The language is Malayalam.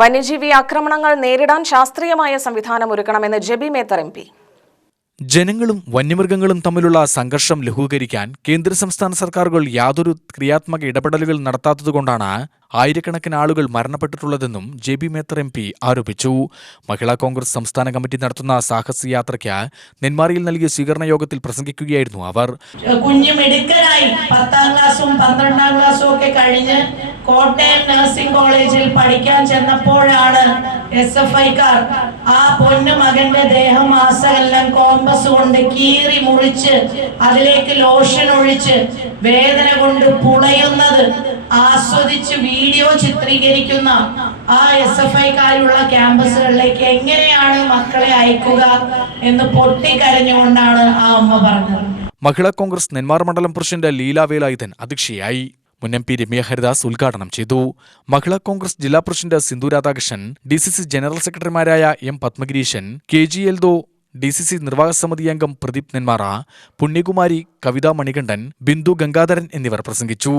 വന്യജീവി ആക്രമണങ്ങൾ നേരിടാൻ ശാസ്ത്രീയമായ സംവിധാനം ഒരുക്കണമെന്ന് ജെബി മേത്തർ എം പി. ജനങ്ങളും വന്യമൃഗങ്ങളും തമ്മിലുള്ള സംഘർഷം ലഘൂകരിക്കാൻ കേന്ദ്ര സംസ്ഥാന സർക്കാരുകൾ യാതൊരു ക്രിയാത്മക ഇടപെടലുകൾ നടത്താത്തതുകൊണ്ടാണ് ആയിരക്കണക്കിന് ആളുകൾ മരണപ്പെട്ടിട്ടുള്ളതെന്നും J B Mather M P ആരോപിച്ചു. മഹിളാ കോൺഗ്രസ് സംസ്ഥാന കമ്മിറ്റി നടത്തുന്ന സാഹസ യാത്രയ്ക്ക് നെന്മാറിയിൽ നൽകിയ സ്വീകരണ യോഗത്തിൽ പ്രസംഗിക്കുകയായിരുന്നു അവർ. കുഞ്ഞു മിടുക്കനായി പത്താം ക്ലാസ്സും പന്ത്രണ്ടാം ക്ലാസ്സും ഒക്കെ കഴിഞ്ഞ് കോട്ടയം നഴ്സിംഗ് കോളേജിൽ പഠിക്കാൻ ചെന്നപ്പോഴാണ് എസ് എഫ് ഐക്കാർ ആ പൊന്നു മകന്റെ ദേഹമാസകെല്ലാം കോമ്പസ് കൊണ്ട് കീറി മുറിച്ച് അതിലേക്ക് ലോഷൻ ഒഴിച്ച് വേദന കൊണ്ട് പുളയുന്നത് ആസ്വദിച്ച് വീഡിയോ ചിത്രീകരിക്കുന്ന ആ എസ് എഫ് ഐക്കാരുള്ള ക്യാമ്പസുകളിലേക്ക് എങ്ങനെയാണ് മക്കളെ അയക്കുക എന്ന് പൊട്ടിക്കരഞ്ഞുകൊണ്ടാണ് ആ അമ്മ പറഞ്ഞത്. മഹിളാ കോൺഗ്രസ് നെന്മാർ മണ്ഡലം പ്രസിഡന്റ് ലീലാവേലായുധൻ അധ്യക്ഷയായി. മുൻ എം പി രമ്യ ഹരിദാസ് ഉദ്ഘാടനം ചെയ്തു. മഹിളാ കോൺഗ്രസ് ജില്ലാ president Sindhu Radhakrishnan D C C general സെക്രട്ടറിമാരായ M Padmagireeshan K G Eldho D C C നിർവാഹക സമിതി അംഗം പ്രദീപ് നെന്മാറ പുണ്യകുമാരി കവിതാ മണികണ്ഠൻ ബിന്ദു ഗംഗാധരൻ എന്നിവർ പ്രസംഗിച്ചു.